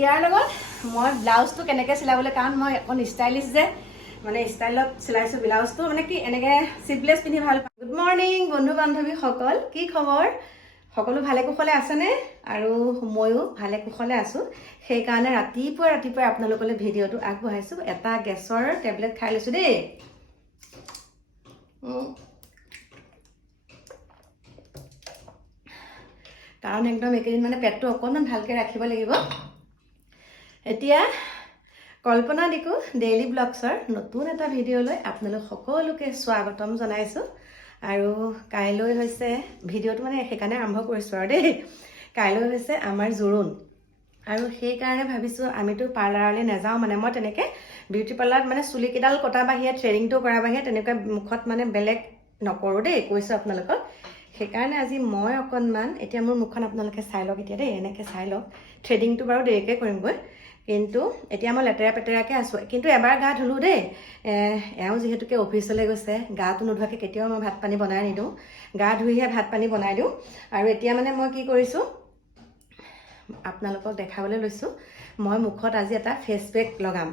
ইয়াৰ লগত মই ব্লাউজটো কেনেকৈ চিলাবলৈ, কাৰণ মই অকণ ষ্টাইলিছ যে, মানে ষ্টাইলত চিলাইছোঁ ব্লাউজটো, মানে কি এনেকৈ শ্লিভলেছ পিন্ধি ভাল পাওঁ। গুড মৰ্ণিং বন্ধু বান্ধৱীসকল, কি খবৰ? সকলো ভালে কুশলে আছেনে? আৰু ময়ো ভালে কুশলে আছোঁ। সেইকাৰণে ৰাতিপুৱাই আপোনালোকলৈ ভিডিঅ'টো আগবঢ়াইছোঁ। এটা গেছৰ টেবলেট খাই লৈছোঁ দেই। কাৰণ একদম এইকেইদিন মানে পেটটো অকণমান ভালকৈ ৰাখিব লাগিব। এতিয়া কল্পনা দিকু ডেইলি ব্লগছৰ নতুন এটা ভিডিঅ'লৈ আপোনালোক সকলোকে স্বাগতম জনাইছোঁ। আৰু কাইলৈ হৈছে ভিডিঅ'টো, মানে সেইকাৰণে আৰম্ভ কৰিছোঁ আৰু দেই। কাইলৈ হৈছে আমাৰ জোৰোণ, আৰু সেইকাৰণে ভাবিছোঁ আমিতো পাৰ্লাৰলৈ নাযাওঁ, মানে মই তেনেকৈ বিউটি পাৰ্লাৰত মানে চুলিকেইডাল কটা বাহিৰে, থ্ৰেডিংটো কৰা বাহিৰে তেনেকুৱা মুখত মানে বেলেগ নকৰোঁ দেই, কৈছোঁ আপোনালোকক। সেইকাৰণে আজি মই অকণমান, এতিয়া মোৰ মুখখন আপোনালোকে চাই লওক এতিয়া দেই, এনেকৈ চাই লওক। থ্ৰেডিংটো বাৰু দেৰিকৈ কৰিমগৈ, কিন্তু এতিয়া মই লেতেৰা পেতেৰাকৈ আছোঁ। কিন্তু এবাৰ গা ধুলোঁ দেই। এওঁ যিহেতুকে অফিচলৈ গৈছে, গাটো নোধোৱাকৈ কেতিয়াও মই ভাত পানী বনাই নিদিওঁ, গা ধুইহে ভাত পানী বনাই দিওঁ। আৰু এতিয়া মানে মই কি কৰিছোঁ আপোনালোকক দেখাবলৈ লৈছোঁ। মই মুখত আজি এটা ফেচ পেক লগাম,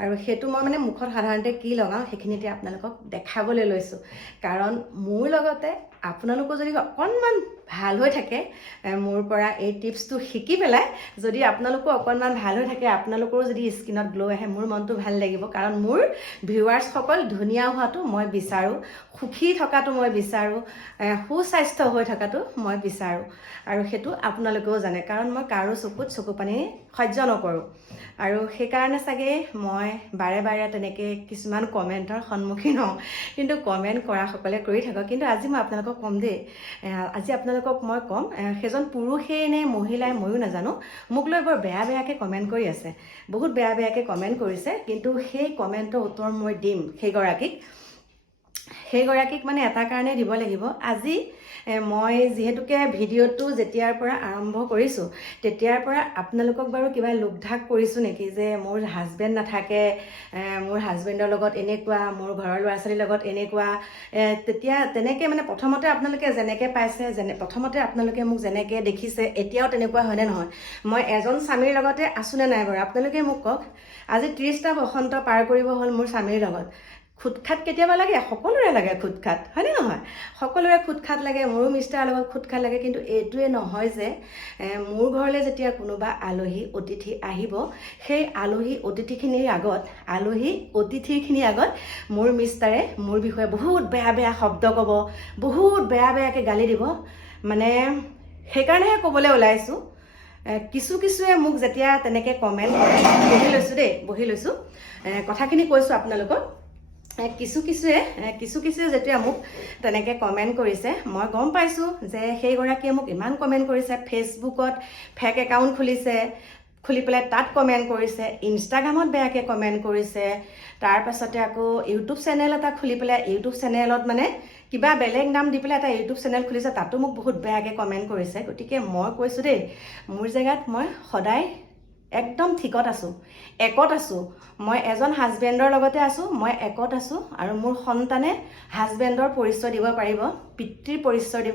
আৰু সেইটো মই মানে মুখত সাধাৰণতে কি লগাওঁ সেইখিনি এতিয়া আপোনালোকক দেখাবলৈ লৈছোঁ। কাৰণ মোৰ লগতে আপোনালোকো যদি অকণমান ভাল হৈ থাকে, মোৰ পৰা এই টিপছটো শিকি পেলাই যদি আপোনালোকো অকণমান ভাল হৈ থাকে, আপোনালোকৰো যদি স্কিনত গ্ল' আহে, মোৰ মনটো ভাল লাগিব। কাৰণ মোৰ ভিউৱাৰ্ছসকল ধুনীয়া হোৱাটো মই বিচাৰোঁ, সুখী থকাটো মই বিচাৰোঁ, সুস্বাস্থ্য হৈ থকাটো মই বিচাৰোঁ। আৰু সেইটো আপোনালোকেও জানে, কাৰণ মই কাৰো চকুত চকু পানী সহ্য নকৰোঁ। আৰু সেইকাৰণে চাগে মই বাৰে বাৰে তেনেকৈ কিছুমান কমেণ্টৰ সন্মুখীন হওঁ। কিন্তু কমেণ্ট কৰাসকলে কৰি থাকক, কিন্তু আজি মই আপোনালোকক ক'ম দেই। আজি আপোনালোকক মই ক'ম, সেইজন পুৰুষেই নে মহিলাই ময়ো নাজানো, মোক লৈ বৰ বেয়াকৈ কমেণ্ট কৰি আছে, বহুত বেয়াকৈ কমেণ্ট কৰিছে। কিন্তু সেই কমেণ্টৰ উত্তৰ মই দিম সেইগৰাকীক মানে এটা কাৰণে দিব লাগিব। আজি মই যিহেতুকে ভিডিঅ'টো যেতিয়াৰ পৰা আৰম্ভ কৰিছোঁ, তেতিয়াৰ পৰা আপোনালোকক বাৰু কিবা লোকধাক কৰিছোঁ নেকি, যে মোৰ হাজবেণ্ড নাথাকে, মোৰ হাজবেণ্ডৰ লগত এনেকুৱা, মোৰ ঘৰৰ ল'ৰা ছোৱালীৰ লগত এনেকুৱা। তেতিয়া তেনেকৈ মানে প্ৰথমতে আপোনালোকে যেনেকৈ পাইছে, প্ৰথমতে আপোনালোকে মোক যেনেকৈ দেখিছে, এতিয়াও তেনেকুৱা হয়নে নহয়? মই এজন স্বামীৰ লগতে আছোঁনে নাই বাৰু আপোনালোকে মোক কওক। আজি 30টা বসন্ত পাৰ কৰিব হ'ল মোৰ স্বামীৰ লগত। খুটখাট কেতিয়াবা লাগে, সকলোৰে লাগে খুটখাট, হয়নে নহয়? সকলোৰে খুটখাট লাগে, মোৰো মিষ্টাৰৰ লগত খুটখাট লাগে। কিন্তু এইটোৱে নহয় যে মোৰ ঘৰলৈ যেতিয়া কোনোবা আলহী অতিথি আহিব, সেই আলহী অতিথিখিনিৰ আগত মোৰ মিষ্টাৰে মোৰ বিষয়ে বহুত বেয়া শব্দ ক'ব, বহুত বেয়াকৈ গালি দিব। মানে সেইকাৰণেহে ক'বলৈ ওলাইছোঁ। কিছুৱে মোক যেতিয়া তেনেকৈ কমেণ্ট কৰে, বহি লৈছোঁ কথাখিনি কৈছোঁ আপোনালোকক। কিছুৱে যেতিয়া মোক তেনেকৈ কমেণ্ট কৰিছে, মই গম পাইছোঁ যে সেইগৰাকীয়ে মোক ইমান কমেণ্ট কৰিছে। ফেচবুকত ফেক একাউণ্ট খুলি পেলাই তাত কমেণ্ট কৰিছে, ইনষ্টাগ্ৰামত বেয়াকৈ কমেণ্ট কৰিছে, তাৰপাছতে আকৌ ইউটিউব চেনেল এটা খুলি পেলাই, ইউটিউব চেনেলত মানে কিবা বেলেগ নাম দি পেলাই এটা ইউটিউব চেনেল খুলিছে, তাতো মোক বহুত বেয়াকৈ কমেণ্ট কৰিছে। গতিকে মই কৈছোঁ দেই, মোৰ জেগাত মই সদায় একদম ঠিকত আছোঁ, একত আছোঁ। মই এজন হাজবেণ্ডৰ লগতে আছোঁ, মই একত আছোঁ। আৰু মোৰ সন্তানে হাজবেণ্ডৰ পৰিচয় দিব পাৰিব, পিতৃৰ পৰিচয় দিব।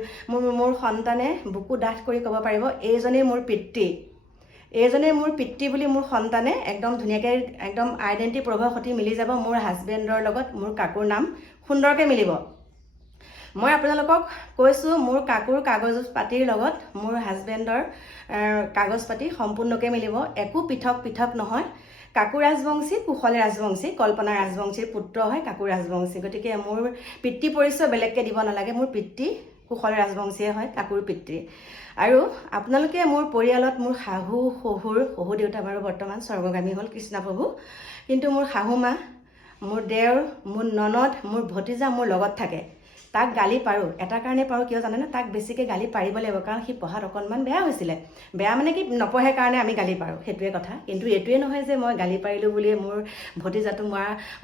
মোৰ সন্তানে বুকু ডাঠ কৰি ক'ব পাৰিব, এইজনেই মোৰ পিতৃ বুলি। মোৰ সন্তানে একদম ধুনীয়াকৈ একদম আইডেণ্টি প্ৰভাৱৰ সৈতে মিলি যাব মোৰ হাজবেণ্ডৰ লগত। মোৰ কাকুৰ নাম সুন্দৰকৈ মিলিব। মই আপোনালোকক কৈছোঁ, মোৰ কাকুৰ কাগজ পাতিৰ লগত মোৰ হাজবেণ্ডৰ কাগজ পাতি সম্পূৰ্ণকৈ মিলিব, একো পৃথক নহয়। কাকু ৰাজবংশী, কুশলে ৰাজবংশী, কল্পনা ৰাজবংশীৰ পুত্ৰ হয় কাকু ৰাজবংশী। গতিকে মোৰ পিতৃ পৰিচয় বেলেগকৈ দিব নালাগে, মোৰ পিতৃ কুশলে ৰাজবংশীয়ে হয়, কাকুৰ পিতৃ। আৰু আপোনালোকে মোৰ পৰিয়ালত মোৰ শহু দেউতা বাৰু বৰ্তমান স্বৰ্গগামী হ'ল, কৃষ্ণপ্ৰভু। কিন্তু মোৰ শাহু মা, মোৰ দেওৰ, মোৰ ননদ, মোৰ ভতিজা মোৰ লগত থাকে। তাক গালি পাৰোঁ, এটা কাৰণে পাৰোঁ, কিয় জানেনে? তাক বেছিকৈ গালি পাৰিব লাগিব, কাৰণ সি পঢ়াত অকণমান বেয়া হৈছিলে। বেয়া মানে কি, নপঢ়ে কাৰণে আমি গালি পাৰোঁ, সেইটোৱে কথা। কিন্তু এইটোৱে নহয় যে মই গালি পাৰিলোঁ বুলিয়ে মোৰ ভতিজাটো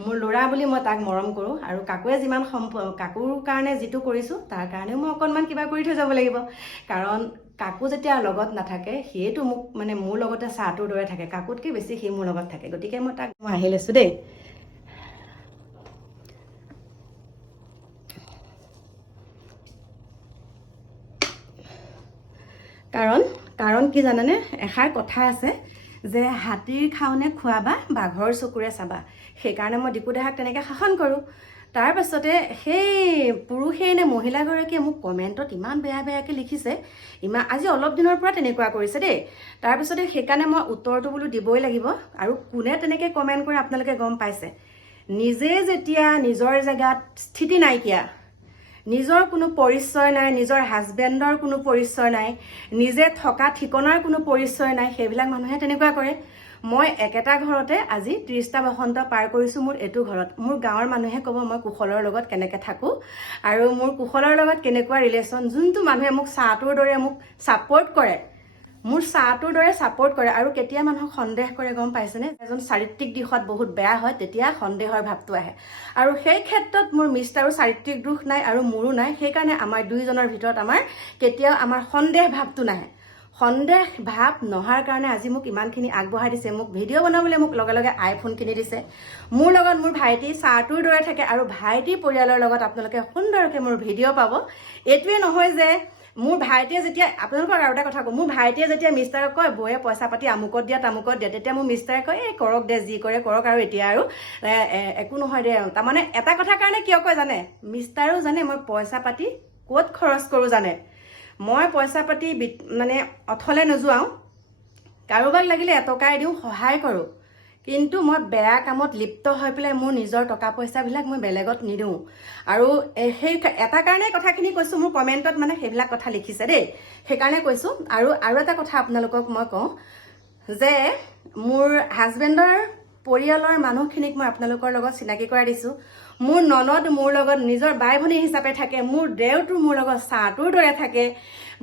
মোৰ ল'ৰা বুলি মই তাক মৰম কৰোঁ। আৰু কাকুৱে যিমান কাকুৰ কাৰণে যিটো কৰিছোঁ, তাৰ কাৰণেও মই অকণমান কিবা কৰি থৈ যাব লাগিব। কাৰণ কাকু যেতিয়া লগত নাথাকে, সিয়েতো মোক মানে মোৰ লগতে চাহটোৰ দৰে থাকে, কাকুতকৈ বেছি সি মোৰ লগত থাকে। গতিকে মই আহি লৈছোঁ দেই। কাৰণ কি জানেনে, এষাৰ কথা আছে যে হাতীৰ খাওনে খোৱাবা বাঘৰ চকুৰে চাবা, সেইকাৰণে মই দীপু দাহাক তেনেকৈ শাসন কৰোঁ। তাৰ পাছতে সেই পুৰুষেই নে মহিলাগৰাকীয়ে মোক কমেণ্টত ইমান বেয়া বেয়াকৈ লিখিছে, আজি অলপ দিনৰ পৰা তেনেকুৱা কৰিছে দেই। তাৰপিছতে সেইকাৰণে মই উত্তৰটো বোলো দিবই লাগিব। আৰু কোনে তেনেকৈ কমেণ্ট কৰে আপোনালোকে গম পাইছে। নিজে যেতিয়া নিজৰ জেগাত স্থিতি নাইকিয়া, নিজৰ কোনো পৰিচয় নাই, নিজৰ হাজবেণ্ডৰ কোনো পৰিচয় নাই, নিজে থকা ঠিকনাৰ কোনো পৰিচয় নাই, সেইবিলাক মানুহে তেনেকুৱা কৰে। মই একেটা ঘৰতে আজি 30টা বসন্ত পাৰ কৰিছোঁ মোৰ এইটো ঘৰত। মোৰ গাঁৱৰ মানুহে ক'ব মই কুশলৰ লগত কেনেকৈ থাকোঁ আৰু মোৰ কুশলৰ লগত কেনেকুৱা ৰিলেশ্যন। যোনটো মানুহে মোক চাহটোৰ দৰে মোক ছাপৰ্ট কৰে, মোৰ চাহটোৰ দৰে ছাপৰ্ট কৰে। আৰু কেতিয়া মানুহক সন্দেহ কৰে গম পাইছেনে? এজন চাৰিত্ৰিক দিশত বহুত বেয়া হয়, তেতিয়া সন্দেহৰ ভাৱটো আহে। আৰু সেই ক্ষেত্ৰত মোৰ মিষ্টাৰো চাৰিত্ৰিক দোষ নাই আৰু মোৰো নাই। সেইকাৰণে আমাৰ দুয়োজনৰ ভিতৰত কেতিয়াও আমাৰ সন্দেহ ভাৱটো নাহে। সন্দেহ ভাৱ নহাৰ কাৰণে আজি মোক ইমানখিনি আগবঢ়াই দিছে। মোক ভিডিঅ' বনাবলৈ মোক লগে লগে আইফোন কিনি দিছে। মোৰ লগত মোৰ ভাইটি চাহটোৰ দৰে থাকে আৰু ভাইটিৰ পৰিয়ালৰ লগত আপোনালোকে সুন্দৰকৈ মোৰ ভিডিঅ' পাব। এইটোৱে নহয় যে মোৰ ভাইটিয়ে যেতিয়া, আপোনালোকক আৰু এটা কথা কওঁ, মোৰ ভাইটিয়ে যেতিয়া মিষ্টাৰক কয় বৌয়ে পইচা পাতি আমুকত দিয়া তামুকত দিয়া, তেতিয়া মোৰ মিষ্টাৰে কয় এই কৰক দে, যি কৰে কৰক আৰু এতিয়া আৰু একো নহয় দে। তাৰমানে এটা কথাৰ কাৰণে কিয় কয় জানে? মিষ্টাৰো জানে মই পইচা পাতি ক'ত খৰচ কৰোঁ জানে। মই পইচা পাতি মানে অথলে নোযোৱাওঁ, কাৰোবাক লাগিলে এটকাই দিওঁ, সহায় কৰোঁ, কিন্তু মই বেয়া কামত লিপ্ত হৈ পেলাই মোৰ নিজৰ টকা পইচাবিলাক মই বেলেগত নিদিওঁ। আৰু সেই এটা কাৰণে কথাখিনি কৈছোঁ, মোৰ কমেণ্টত মানে সেইবিলাক কথা লিখিছে দেই, সেইকাৰণে কৈছোঁ। আৰু এটা কথা আপোনালোকক মই কওঁ যে মোৰ হাজবেণ্ডৰ পৰিয়ালৰ মানুহখিনিক মই আপোনালোকৰ লগত চিনাকি কৰাই দিছোঁ। মোৰ ননদ মোৰ লগত নিজৰ বাই ভনী হিচাপে থাকে, মোৰ দেওৰটো মোৰ লগত চাহটোৰ দৰে থাকে,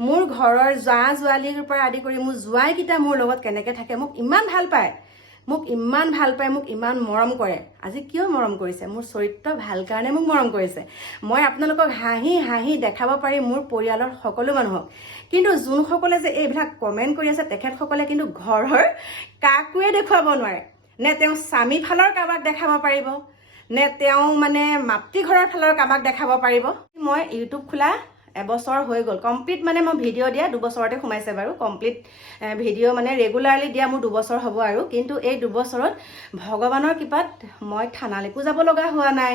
মোৰ ঘৰৰ জা জোৱালীৰ পৰা আদি কৰি মোৰ জোৱাইকেইটা মোৰ লগত কেনেকৈ থাকে, মোক ইমান ভাল পায়, মোক ইমান মৰম কৰে। আজি কিয় মৰম কৰিছে? মোৰ চৰিত্ৰ ভাল কাৰণে মোক মৰম কৰিছে। মই আপোনালোকক হাঁহি হাঁহি দেখাব পাৰিম মোৰ পৰিয়ালৰ সকলো মানুহক, কিন্তু যোনসকলে যে এইবিলাক কমেণ্ট কৰি আছে তেখেতসকলে কিন্তু ঘৰৰ কাকোৱে দেখুৱাব নোৱাৰে। নে তেওঁ স্বামী ফালৰ কাৰোবাক দেখাব পাৰিব, নে তেওঁ মানে মাতৃঘৰৰ ফালৰ কাৰোবাক দেখাব পাৰিব। মই ইউটিউব খোলা এবছৰ হৈ গ'ল কমপ্লিট, মানে মই ভিডিঅ' দিয়া 2 বছৰতে সোমাইছে বাৰু। কমপ্লিট ভিডিঅ' মানে ৰেগুলাৰলি দিয়া মোৰ 2 বছৰ হ'ব আৰু। কিন্তু এই 2 বছৰত ভগৱানৰ কৃপাত মই থানালৈকো যাব লগা হোৱা নাই,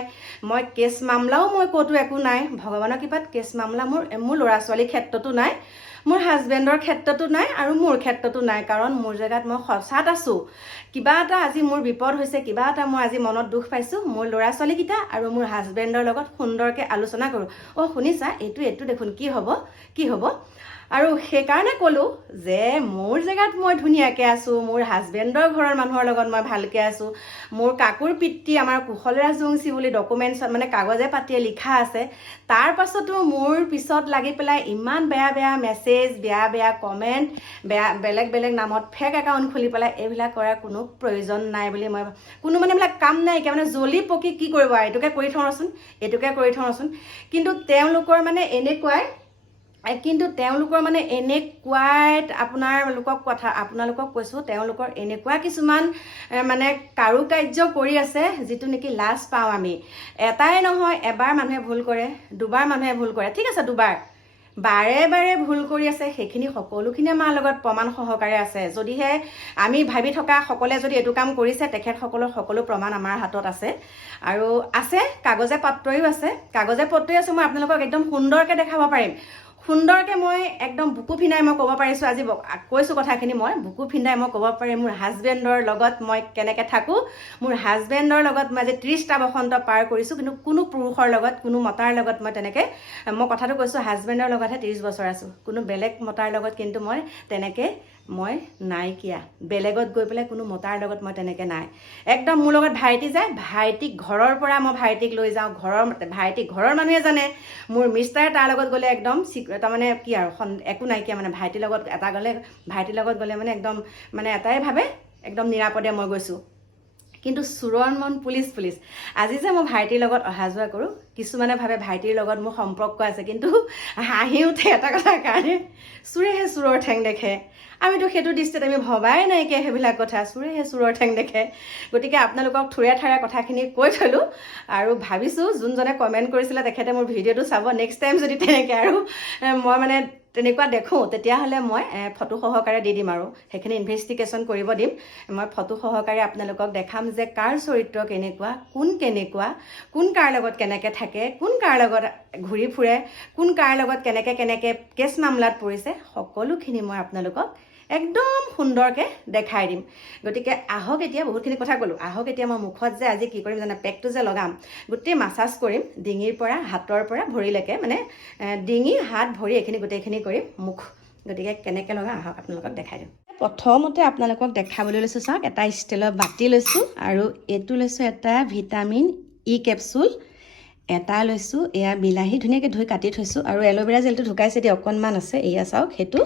মই কেছ মামলাও মই ক'তো একো নাই। ভগৱানৰ কৃপাত কেছ মামলা মোৰ ল'ৰা ছোৱালীৰ ক্ষেত্ৰতো নাই, মোৰ হাজবেণ্ডৰ ক্ষেত্ৰতো নাই আৰু মোৰ ক্ষেত্ৰতো নাই। কাৰণ মোৰ জেগাত মই সঁচাত আছোঁ। কিবা এটা আজি মোৰ বিপদ হৈছে, কিবা এটা মই আজি মনত দুখ পাইছোঁ, মোৰ ল'ৰা ছোৱালীকেইটা আৰু মোৰ হাজবেণ্ডৰ লগত সুন্দৰকৈ আলোচনা কৰোঁ। শুনিছা এইটো দেখোন কি হ'ব। আৰু সেইকাৰণে ক'লোঁ যে মোৰ জেগাত মই ধুনীয়াকৈ আছোঁ, মোৰ হাজবেণ্ডৰ ঘৰৰ মানুহৰ লগত মই ভালকৈ আছোঁ, মোৰ কাকুৰ পিতৃ আমাৰ কুশল ৰাজবংশী বুলি ডকুমেণ্টছত মানে কাগজে পাতিয়ে লিখা আছে। তাৰ পাছতো মোৰ পিছত লাগি পেলাই ইমান বেয়া বেয়া মেছেজ, বেয়া কমেণ্ট, বেলেগ নামত ফেক একাউণ্ট খুলি পেলাই এইবিলাক কৰাৰ কোনো প্ৰয়োজন নাই বুলি মই কোনো মানে এইবিলাক কাম নাইকিয়া, মানে জ্বলি পকি কি কৰিব আৰু এইটোকে কৰি থওঁচোন। কিন্তু তেওঁলোকৰ মানে আপোনালোকক কৈছোঁ, তেওঁলোকৰ এনেকুৱা কিছুমান মানে কাৰুকাৰ্য কৰি আছে যিটো নেকি লাজ পাওঁ আমি। এটাই নহয়, এবাৰ মানুহে ভুল কৰে, দুবাৰ মানুহে ভুল কৰে, ঠিক আছে, বাৰে ভুল কৰি আছে, সেইখিনি সকলোখিনি আমাৰ লগত প্ৰমাণ সহকাৰে আছে। যদিহে আমি ভাবি থকা সকলে যদি এইটো কাম কৰিছে, তেখেতসকলৰ সকলো প্ৰমাণ আমাৰ হাতত আছে আৰু আছে, কাগজে পত্ৰও আছে। মই আপোনালোকক একদম সুন্দৰকৈ দেখাব পাৰিম। সুন্দৰকৈ মই একদম বুকু ফিন্দাই মই ক'ব পাৰিছোঁ, আজি কৈছোঁ কথাখিনি, মই বুকু ফিন্দাই মই ক'ব পাৰিম মোৰ হাজবেণ্ডৰ লগত মই কেনেকৈ থাকোঁ। মোৰ হাজবেণ্ডৰ লগত মই আজি 30টা বসন্ত পাৰ কৰিছোঁ, কিন্তু কোনো পুৰুষৰ লগত, কোনো মতাৰ লগত মই তেনেকৈ, মই কথাটো কৈছোঁ হাজবেণ্ডৰ লগতহে 30 বছৰ আছোঁ, কোনো বেলেগ মতাৰ লগত কিন্তু মই তেনেকৈ নাইকিয়া। বেলেগত গৈ পেলাই কোনো মতাৰ লগত মই তেনেকৈ নাই। একদম মোৰ লগত ভাইটি যায়, ভাইটিক ঘৰৰ পৰা মই ভাইটিক লৈ যাওঁ, ভাইটিক ঘৰৰ মানুহে জানে। মোৰ মিষ্টাৰে তাৰ লগত গ'লে একদম তাৰমানে কি আৰু একো নাইকিয়া, মানে ভাইটিৰ লগত গ'লে মানে একদম মানে এটাই ভাবে একদম নিৰাপদে মই গৈছোঁ। কিন্তু চোৰৰ মন পুলিচ। আজি যে মই ভাইটিৰ লগত অহা যোৱা কৰোঁ, কিছুমানে ভাবে ভাইটিৰ লগত মোৰ সম্পৰ্ক আছে, কিন্তু হাঁহি উঠে এটা কথাৰ কাৰণে, চোৰেহে চোৰৰ ঠেং দেখে। আমিতো সেইটো দৃষ্টিত আমি ভবাই নাইকিয়া সেইবিলাক কথা, চোৰেহে চোৰৰ ঠেং দেখে। গতিকে আপোনালোকক থুৰে থাৰে কথাখিনি কৈ থলোঁ আৰু ভাবিছোঁ যোনজনে কমেণ্ট কৰিছিলে তেখেতে মোৰ ভিডিঅ'টো চাব। নেক্সট টাইম যদি তেনেকৈ আৰু মই মানে তেনেকুৱা দেখোঁ তেতিয়াহ'লে মই ফটো সহকাৰে দি দিম আৰু সেইখিনি ইনভেষ্টিগেশ্যন কৰিব দিম মই ফটো সহকাৰে আপোনালোকক দেখাম যে কাৰ চৰিত্ৰ কেনেকুৱা কোন কাৰ লগত কেনেকৈ থাকে কোন কাৰ লগত ঘূৰি ফুৰে কোন কাৰ লগত কেনেকৈ কেছ মামলাত পৰিছে সকলোখিনি মই আপোনালোকক একদম সুন্দৰকৈ দেখাই দিম গতিকে আহক এতিয়া বহুতখিনি কথা ক'লোঁ আহক এতিয়া মই মুখত যে আজি কি কৰিম জানে পেকটো যে লগাম গোটেই মাছাজ কৰিম ডিঙিৰ পৰা হাতৰ পৰা ভৰিলৈকে মানে ডিঙি হাত ভৰি এইখিনি গোটেইখিনি কৰিম মুখ গতিকে কেনেকৈ লগাম আহক আপোনালোকক দেখাই দিম প্ৰথমতে আপোনালোকক দেখাবলৈ লৈছোঁ চাওক এটা ষ্টিলৰ বাতি লৈছোঁ আৰু এইটো লৈছোঁ এটা ভিটামিন ই কেপচুল এটা লৈছোঁ এয়া বিলাহী ধুনীয়াকৈ ধুই কাটি থৈছোঁ আৰু এল'ভেৰা জেলটো ঢুকাইছে এতিয়া অকণমান আছে এয়া চাওক সেইটো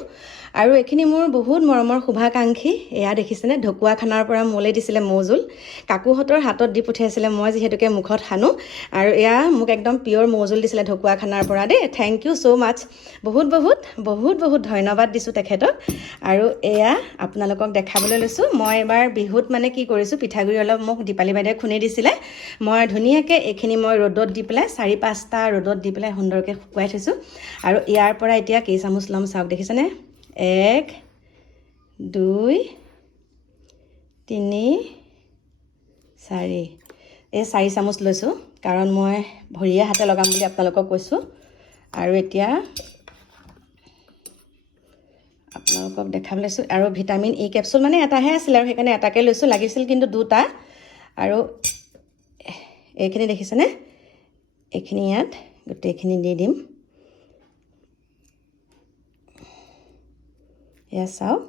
আৰু এইখিনি মোৰ বহুত মৰমৰ শুভাকাংক্ষী এয়া দেখিছেনে ঢকুৱাখানাৰ পৰা মোলৈ দিছিলে মৌজোল কাকুহঁতৰ হাতত দি পঠিয়াইছিলে মই যিহেতুকে মুখত সানো আৰু এয়া মোক একদম পিয়'ৰ মৌজোল দিছিলে ঢকুৱাখানাৰ পৰা দেই থেংক ইউ ছ' মাছ বহুত ধন্যবাদ দিছোঁ তেখেতক আৰু এয়া আপোনালোকক দেখাবলৈ লৈছোঁ মই এবাৰ বিহুত মানে কি কৰিছোঁ পিঠাগুড়ি অলপ মোক দীপালী বাইদেৱে খুন্দি দিছিলে মই ধুনীয়াকৈ এইখিনি মই ৰ'দত দি পেলাই 4-5টা ৰ'দত দি পেলাই সুন্দৰকৈ শুকুৱাই থৈছোঁ আৰু ইয়াৰ পৰা এতিয়া কেই চামুচ ল'ম চাওক দেখিছেনে 1 2 3 4 এই 4 চামুচ লৈছোঁ কাৰণ মই ভৰিয়ে হাতে লগাম বুলি আপোনালোকক কৈছোঁ আৰু এতিয়া আপোনালোকক দেখাবলৈ লৈছোঁ আৰু ভিটামিন ই কেপচুল মানে এটাহে আছিলে আৰু সেইকাৰণে এটাকে লৈছোঁ লাগিছিল কিন্তু 2টা আৰু এইখিনি দেখিছেনে এইখিনি ইয়াত গোটেইখিনি দি দিম এয়া চাওক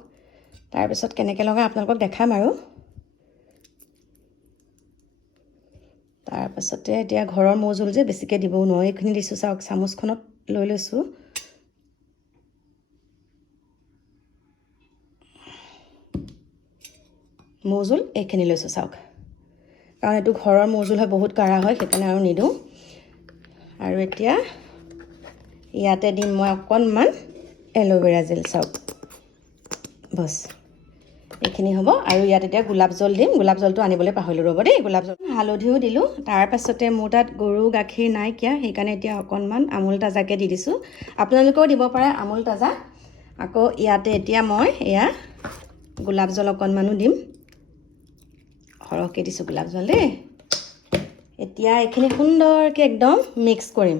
তাৰপিছত কেনেকৈ লগাই আপোনালোকক দেখাম আৰু তাৰপাছতে এতিয়া ঘৰৰ মৌজোল যে বেছিকৈ দিবও নোৱাৰোঁ এইখিনি দিছোঁ চাওক চামুচখনত লৈ লৈছোঁ মৌজোল এইখিনি লৈছোঁ চাওক কাৰণ এইটো ঘৰৰ মৌজোল হয় বহুত কাঢ়া হয় সেইকাৰণে আৰু নিদিওঁ আৰু এতিয়া ইয়াতে দিম মই অকণমান এল'ভেৰা জেল চাওক বছ এইখিনি হ'ব আৰু ইয়াত এতিয়া গোলাপ জল দিম গোলাপ জলটো আনিবলৈ পাহৰিলোঁ ৰ'ব দেই গোলাপ জল হালধিও দিলোঁ তাৰপাছতে মোৰ তাত গৰু গাখীৰ নাইকিয়া সেইকাৰণে এতিয়া অকণমান আমুল তাজাকৈ দি দিছোঁ আপোনালোকেও দিব পাৰে আমুল তাজা আকৌ ইয়াতে এতিয়া মই এয়া গোলাপ জল অকণমানো দিম সৰহকৈ দিছোঁ গোলাপ জল দেই এতিয়া এইখিনি সুন্দৰকৈ একদম মিক্স কৰিম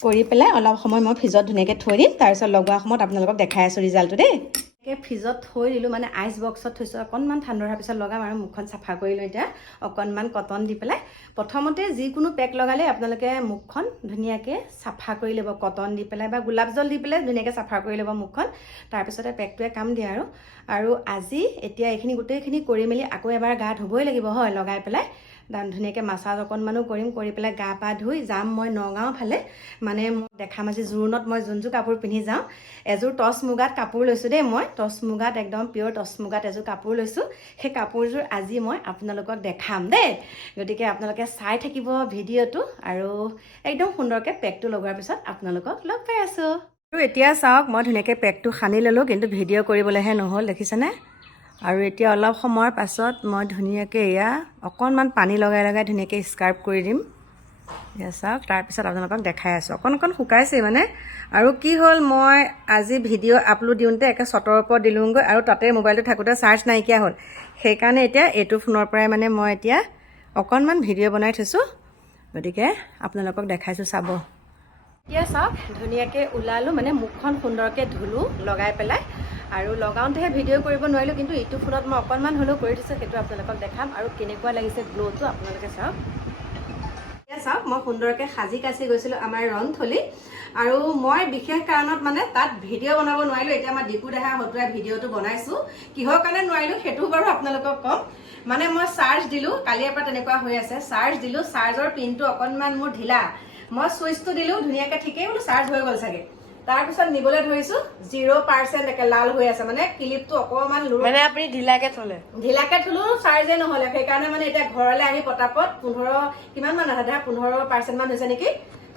কৰি পেলাই অলপ সময় মই ফ্ৰিজত ধুনীয়াকৈ থৈ দিম তাৰপিছত লগোৱা সময়ত আপোনালোকক দেখাই আছোঁ ৰিজাল্টটো দেই ফ্ৰিজত থৈ দিলোঁ মানে আইচ বক্সত থৈছোঁ অকণমান ঠাণ্ডা হোৱাৰ পিছত লগাম আৰু মুখখন চাফা কৰি লৈ এতিয়া অকণমান কটন দি পেলাই প্ৰথমতে যিকোনো পেক লগালে আপোনালোকে মুখখন ধুনীয়াকৈ চাফা কৰি ল'ব কটন দি পেলাই বা গোলাপ জল দি পেলাই ধুনীয়াকৈ চাফা কৰি ল'ব মুখখন তাৰপিছতে পেকটোৱে কাম দিয়ে আৰু আজি এতিয়া এইখিনি গোটেইখিনি কৰি মেলি আকৌ এবাৰ গা ধুবই লাগিব হয় লগাই পেলাই ধুনীয়াকৈ মাছাজ অকণমানো কৰিম কৰি পেলাই গা পা ধুই যাম মই নগাঁও ফালে মানে দেখাম আজি জোৰোণত মই যোনযোৰ কাপোৰ পিন্ধি যাওঁ এযোৰ টচ মুগাত কাপোৰ লৈছোঁ দেই মই টচ মুগাত একদম পিয়'ৰ টচ মুগাত এযোৰ কাপোৰ লৈছোঁ সেই কাপোৰযোৰ আজি মই আপোনালোকক দেখাম দেই গতিকে আপোনালোকে চাই থাকিব ভিডিঅ'টো আৰু একদম সুন্দৰকৈ পেকটো লগোৱাৰ পিছত আপোনালোকক লগ পাই আছোঁ আৰু এতিয়া চাওক মই ধুনীয়াকৈ পেকটো সানি ল'লোঁ কিন্তু ভিডিঅ' কৰিবলৈহে নহ'ল দেখিছেনে আৰু এতিয়া অলপ সময়ৰ পাছত মই ধুনীয়াকৈ এয়া অকণমান পানী লগাই ধুনীয়াকৈ স্কাৰ্প কৰি দিম এয়া চাওক তাৰপিছত আপোনালোকক দেখাই আছোঁ অকণ শুকাইছেই মানে আৰু কি হ'ল মই আজি ভিডিঅ' আপলোড দিওঁতে একে চটৰ ওপৰত দিলোঁগৈ আৰু তাতে মোবাইলটো থাকোঁতে চাৰ্জ নাইকিয়া হ'ল সেইকাৰণে এতিয়া এইটো ফোনৰ পৰাই মানে মই এতিয়া অকণমান ভিডিঅ' বনাই থৈছোঁ গতিকে আপোনালোকক দেখাইছোঁ চাব এতিয়া চাওক ধুনীয়াকৈ ওলালোঁ মানে মুখখন সুন্দৰকৈ ধুলোঁ লগাই পেলাই আৰু লগাওঁতেহে ভিডিঅ' কৰিব নোৱাৰিলোঁ কিন্তু ইটো ফোনত মই অকণমান হ'লেও কৰি দিছোঁ সেইটো আপোনালোকক দেখাম আৰু কেনেকুৱা লাগিছে গ্ল'টো আপোনালোকে চাওক এতিয়া চাওক মই সুন্দৰকৈ সাজি কাচি গৈছিলোঁ আমাৰ ৰন্ধলী আৰু মই বিশেষ কাৰণত মানে তাত ভিডিঅ' বনাব নোৱাৰিলোঁ এতিয়া মই দীপু দেহা হতুৱাই ভিডিঅ'টো বনাইছোঁ কিহৰ কাৰণে নোৱাৰিলোঁ সেইটো বাৰু আপোনালোকক ক'ম মানে মই চাৰ্জ দিলোঁ কালিৰ পৰা তেনেকুৱা হৈ আছে চাৰ্জ দিলোঁ চাৰ্জৰ পিনটো অকণমান মোৰ ঢিলা মই চুইচটো দিলোঁ ধুনীয়াকৈ ঠিকেই বোলো চাৰ্জ হৈ গ'ল চাগে তাৰপিছত নিবলৈ ধৰিছোঁ 0% একে লাল হৈ আছে মানে ক্লিপটো অকণমান মানে আপুনি ঢিলাকৈ থলোঁ চাৰ্জে নহ'লে সেইকাৰণে মানে এতিয়া ঘৰলৈ আহি পটাপট 15 কিমান মান আছে 15% মান হৈছে নেকি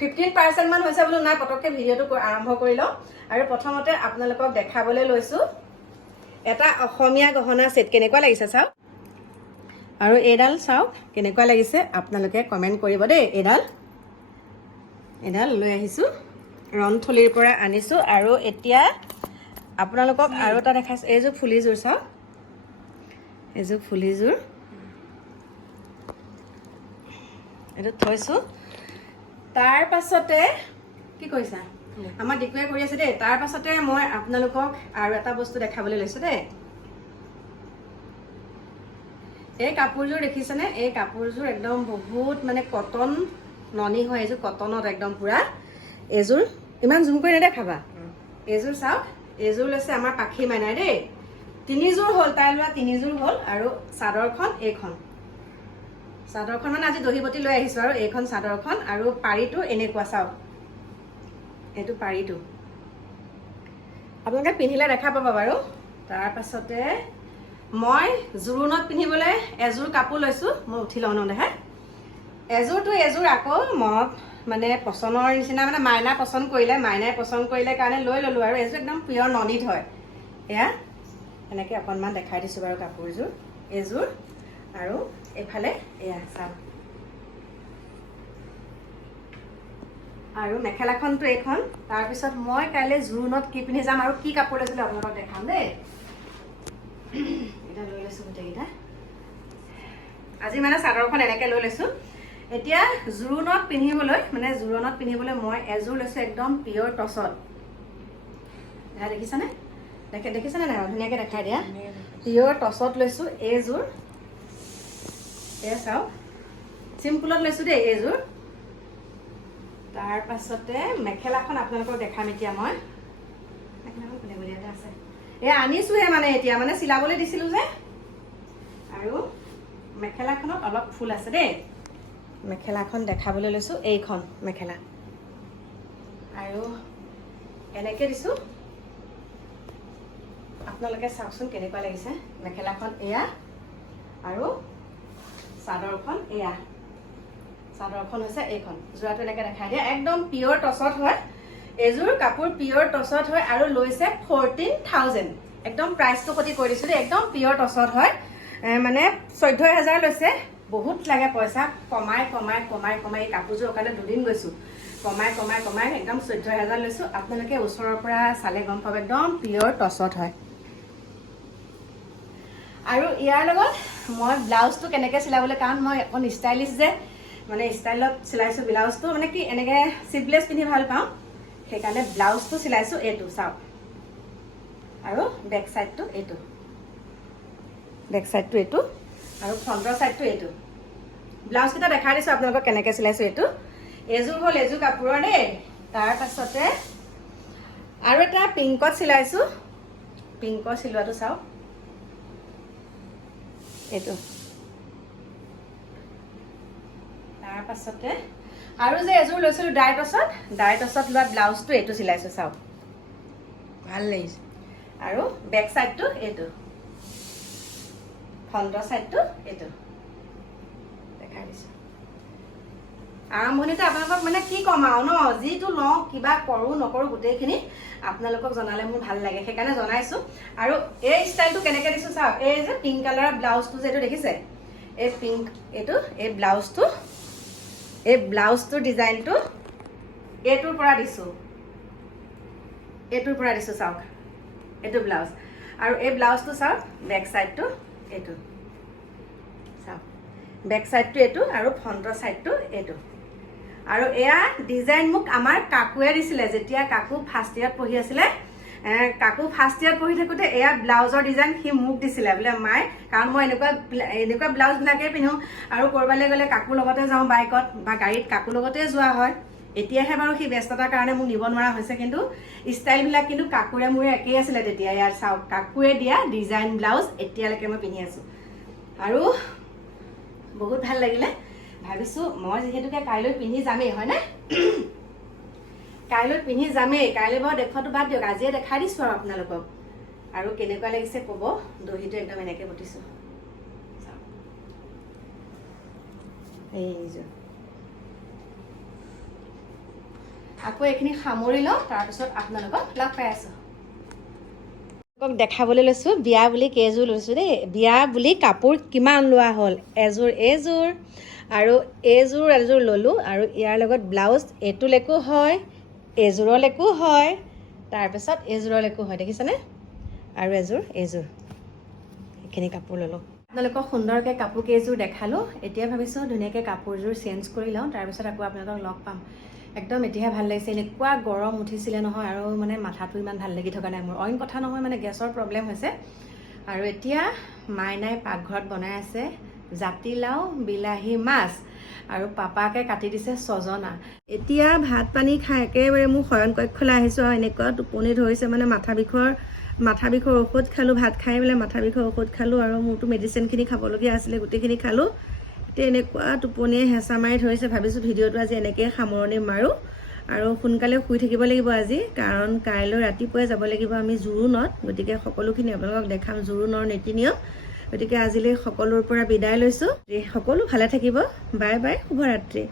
15% মান হৈছে বোলো নাই পটককৈ ভিডিঅ'টো আৰম্ভ কৰি লওঁ আৰু প্ৰথমতে আপোনালোকক দেখাবলৈ লৈছোঁ এটা অসমীয়া গহনা ছেট কেনেকুৱা লাগিছে চাওক আৰু এইডাল চাওক কেনেকুৱা লাগিছে আপোনালোকে কমেণ্ট কৰিব দেই এইডাল লৈ আহিছোঁ ৰণথলীৰ পৰা আনিছোঁ। আৰু এতিয়া আপোনালোকক আৰু এটা দেখাইছোঁ, এইযোৰ ফুলিযোৰ চাওক, এইযোৰ ফুলিযোৰ এইটো থৈছোঁ। তাৰ পাছতে কি কৰিছা আমাৰ ডিক্লেয়াৰ কৰি আছে দেই। তাৰ পাছতে মই আপোনালোকক আৰু এটা বস্তু দেখাবলৈ লৈছোঁ দেই। এই কাপোৰযোৰ দেখিছেনে? এই কাপোৰযোৰ একদম বহুত মানে কটন ননী হয়, এইযোৰ কটনত একদম পুৰা। এইযোৰ ইমান জুম কৰি নেদেখাবা। এইযোৰ চাওক, এইযোৰ লৈছে আমাৰ পাখি মাইনাই দেই। 3যোৰ হ'ল, তাই লোৱা 3যোৰ হ'ল। আৰু চাদৰখন এইখন, চাদৰখন মানে আজি দহিবতি লৈ আহিছোঁ। আৰু এইখন চাদৰখন আৰু পাৰিটো এনেকুৱা চাওক, এইটো পাৰিটো আপোনালোকে পিন্ধিলে দেখা পাবা বাৰু। তাৰ পাছতে মই জোৰোণত পিন্ধিবলৈ এযোৰ কাপোৰ লৈছোঁ। মই উঠি লওঁ ন দেহা। এযোৰ আকৌ মই মানে পচন্দৰ নিচিনা, মানে মাইনা পচন্দ কৰিলে, মাইনাই পচন্দ কৰিলে কাৰণে লৈ ল'লোঁ। আৰু এযোৰ একদম পিয়ৰ ননীত হয়। এয়া এনেকৈ অকণমান দেখাই দিছোঁ বাৰু কাপোৰযোৰ, এইযোৰ। আৰু এইফালে এয়া চাওক, আৰু মেখেলাখনটো এইখন। তাৰপিছত মই কাইলৈ জোৰোণত কি পিন্ধি যাম আৰু কি কাপোৰ লৈছিলোঁ আপোনালোকক দেখাম দেই। এতিয়া লৈ লৈছোঁ গোটেইকেইটা। আজি মানে চাদৰখন এনেকৈ লৈ লৈছোঁ। এতিয়া জোৰোণত পিন্ধিবলৈ মই এযোৰ লৈছোঁ একদম পিয়ৰ টচত। দেখিছানে? দেখিছানে নাই? ধুনীয়াকৈ দেখাই দিয়া। পিয়ৰ টচত লৈছোঁ এইযোৰ। এয়া চাওক, চিম্পুলত লৈছোঁ দেই এইযোৰ। তাৰ পাছতে মেখেলাখন আপোনালোকক দেখাম এতিয়া। মই মেখেলাখন বেলেগ আছে, এয়া আনিছোঁহে মানে এতিয়া, মানে চিলাবলৈ দিছিলোঁ যে। আৰু মেখেলাখনত অলপ ফুল আছে দেই। মেখেলাখন দেখাবলৈ লৈছোঁ, এইখন মেখেলা। আৰু এনেকৈ দিছোঁ, আপোনালোকে চাওকচোন কেনেকুৱা লাগিছে মেখেলাখন। এয়া আৰু চাদৰখন, এয়া চাদৰখন হৈছে এইখন। যোৰাটো এনেকৈ দেখাই দিয়া, একদম পিয়ৰ টচত হয় এইযোৰ কাপোৰ, পিয়ৰ টচত হয়। আৰু লৈছে 14,000, একদম প্ৰাইচটো সতি কৈ দিছোঁ দেই। একদম পিয়ৰ টচত হয়, মানে 14,000 লৈছে। বহুত লাগে পইচা, কমাই এই কাপোৰযোৰৰ কাৰণে দুদিন গৈছোঁ, কমাই একদম 14,000 লৈছোঁ। আপোনালোকে ওচৰৰ পৰা চালে গম পাব, একদম পিয়ৰ টচত হয়। আৰু ইয়াৰ লগত মই ব্লাউজটো কেনেকৈ চিলাবলৈ, কাৰণ মই অকণ ষ্টাইলিছ যে, মানে ষ্টাইলত চিলাইছোঁ ব্লাউজটো। মানে কি এনেকৈ শ্লিভলেছ পিন্ধি ভাল পাওঁ, সেইকাৰণে ব্লাউজটো চিলাইছোঁ এইটো চাওক। আৰু বেক চাইডটো এইটো, আৰু ফ্ৰণ্টৰ চাইডটো এইটো। ব্লাউজকেইটা দেখাই দিছোঁ আপোনালোকক কেনেকৈ চিলাইছোঁ। এইযোৰ হ'ল এইযোৰ কাপোৰৰ দেই। তাৰ পাছতে আৰু এটা পিংকত চিলাইছোঁ, পিংকৰ চিলোৱাটো চাওক, এইটো। তাৰ পাছতে আৰু যে এযোৰ লৈছিলোঁ ডাই টচত লোৱা ব্লাউজটো এইটো চিলাইছোঁ চাওক, ভাল লাগিছে। আৰু বেক চাইডটো এইটো, ফ্ৰণ্টৰ চাইডটো এইটো দেখাই দিছোঁ। আৰম্ভণিতে আপোনালোকক মানে কি ক'ম আৰু ন, যিটো লওঁ, কিবা কৰোঁ নকৰোঁ গোটেইখিনি আপোনালোকক জনালে মোৰ ভাল লাগে, সেইকাৰণে জনাইছোঁ। আৰু এই ষ্টাইলটো কেনেকৈ দিছোঁ চাওক। এই যে পিংক কালাৰৰ ব্লাউজটো যে এইটো দেখিছে, এই পিংক, এই ব্লাউজটোৰ ডিজাইনটো এইটোৰ পৰা দিছোঁ, চাওক, এইটো ব্লাউজ। আৰু এই ব্লাউজটো চাওক, বেক চাইডটো এইটো চাওক, বেক চাইডটো এইটো আৰু ফ্ৰণ্টৰ চাইডটো এইটো। আৰু এয়া ডিজাইন মোক আমাৰ কাকুৱে দিছিলে, যেতিয়া কাকু ফাৰ্ষ্ট ইয়াৰত পঢ়ি আছিলে। কাকু ফাৰ্ষ্ট ইয়াৰত পঢ়ি থাকোঁতে এয়া ব্লাউজৰ ডিজাইন সি মোক দিছিলে, বোলে মায়ে, কাৰণ মই এনেকুৱা ব্লাউজবিলাকেই পিন্ধোঁ। আৰু ক'ৰবালৈ গ'লে কাকুৰ লগতে যাওঁ, বাইকত বা গাড়ীত কাকুৰ লগতে যোৱা হয়। এতিয়াহে বাৰু সি ব্যস্ততাৰ কাৰণে মোক নিব নোৱাৰা হৈছে, কিন্তু ষ্টাইলবিলাক কিন্তু কাকুৰে মোৰে একেই আছিলে তেতিয়া। ইয়াৰ চাওক, কাকুৱে দিয়া ডিজাইন ব্লাউজ এতিয়ালৈকে মই পিন্ধি আছোঁ। আৰু বহুত ভাল লাগিলে। ভাবিছোঁ মই যিহেতুকে কাইলৈ পিন্ধি যামেই, হয়নে? কাইলৈ পিন্ধি যামেই, কাইলৈ বাৰু দেখুৱাটো বাদ দিয়ক, আজিয়ে দেখাই দিছোঁ আৰু আপোনালোকক। আৰু কেনেকুৱা লাগিছে ক'ব। দহিটো একদম এনেকৈ বটিছোঁ, এইযোৰ। আকৌ এইখিনি সামৰি লওঁ, তাৰপিছত আপোনালোকক লগ পাই আছোঁ। দেখাবলৈ লৈছোঁ বিয়া বুলি কেইযোৰ লৈছোঁ দেই। বিয়া বুলি কাপোৰ কিমান লোৱা হ'ল, এইযোৰ আৰু এযোৰ ল'লোঁ। আৰু ইয়াৰ লগত ব্লাউজ এইটো লেকো হয়, এযোৰলৈকো হয়, তাৰপিছত এযোৰলৈকো হয়, দেখিছেনে? আৰু এইযোৰ এইখিনি কাপোৰ ল'লোঁ। আপোনালোকক সুন্দৰকৈ কাপোৰ কেইযোৰ দেখালোঁ। এতিয়া ভাবিছোঁ ধুনীয়াকৈ কাপোৰযোৰ চেঞ্জ কৰি লওঁ, তাৰপিছত আকৌ আপোনালোকক লগ পাম। একদম এতিয়াহে ভাল লাগিছে, এনেকুৱা গৰম উঠিছিলে নহয়, আৰু মানে মাথাটো ইমান ভাল লাগি থকা নাই মোৰ। অইন কথা নহয়, মানে গেছৰ প্ৰব্লেম হৈছে। আৰু এতিয়া মাইনাই পাকঘৰত বনাই আছে জাতিলাও বিলাহী মাছ, আৰু পাপাকে কাটি দিছে ছজনা। এতিয়া ভাত পানী খাই একেবাৰে মোৰ শয়ন কক্ষলৈ আহিছোঁ, আৰু এনেকুৱা টোপনি ধৰিছে, মানে মাথা বিষৰ ঔষধ খালোঁ, ভাত খাই পেলাই মাথা বিষৰ ঔষধ খালোঁ, আৰু মোৰতো মেডিচিনখিনি খাবলগীয়া আছিলে, গোটেইখিনি খালোঁ। এতিয়া এনেকুৱা টোপনিয়ে হেঁচা মাৰি ধৰিছে, ভাবিছোঁ ভিডিঅ'টো আজি এনেকৈ সামৰণি মাৰোঁ, আৰু সোনকালে শুই থাকিব লাগিব আজি, কাৰণ কাইলৈ ৰাতিপুৱাই যাব লাগিব আমি জোৰোণত। গতিকে সকলোখিনি আপোনালোকক দেখাম, জোৰোণৰ নীতি নিয়ম। গতিকে আজিলৈ সকলোৰ পৰা বিদায় লৈছোঁ। সকলো ভালে থাকিব। বাই বাই, শুভৰাত্ৰি।